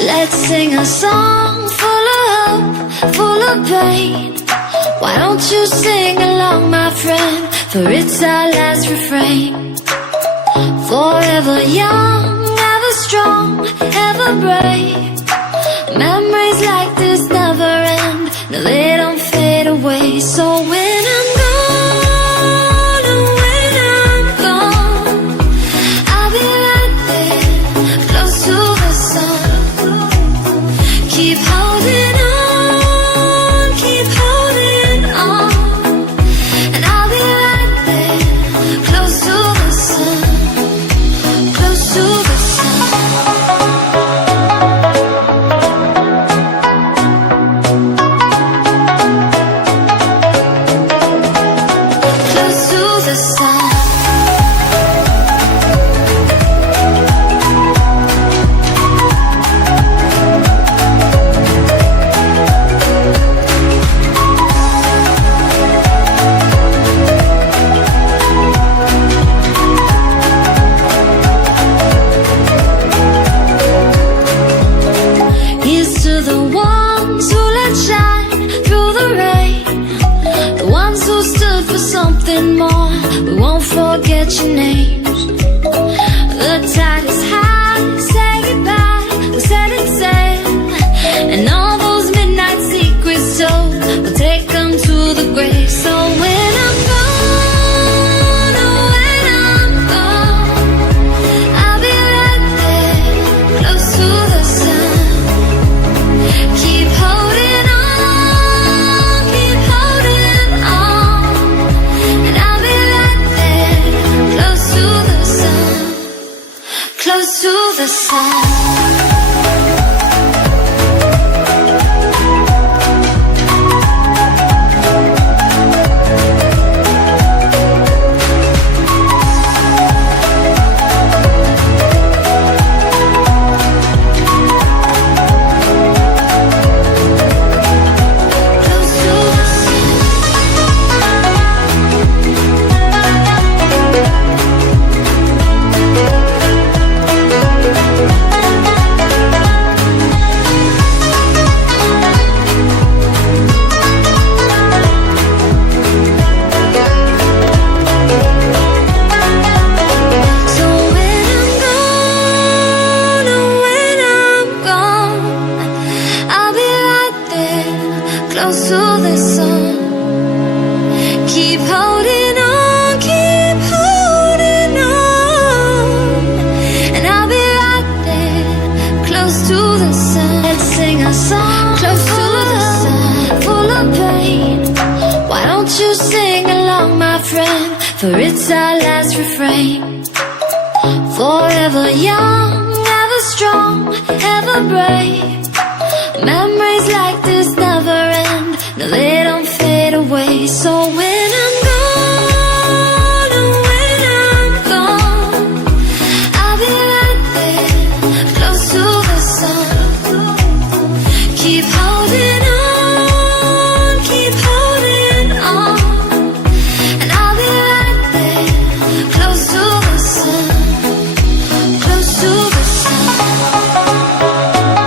Let's sing a song full of hope, full of pain. Why don't you sing along, my friend, for it's our last refrain. Forever young, ever strong, ever brave. Memories like this never end, no, they don't fade away. So when I'm gone, oh, when I'm gone, I'll be right there, close to the sun. Keep holding on, keep holding on, and I'll be right there, close to the sun, close to the sun. Close to the sun. Here's to the ones who let shine through the rain, the ones who stood for something more. We won't forget your names. The tide is high, say goodbye, we're setting sail, and all those midnight secrets told, we'll take them to the grave. So when I'm gone, oh, when I'm gone, I'll be right there, close to the sun. Keep holding on, keep holding on, and I'll be right there, close to the sun, close to the sun. So when I'm gone, oh, when I'm gone, I'll be right there, close to the sun. Keep holding on, keep holding on, and I'll be right there, close to the sun. Let's sing a song close to the sun, full of pain. Why don't you sing along, my friend, for it's our last refrain. Forever young, ever strong, ever brave. Memories like this never end, no, they don't fade away. So when I'm gone,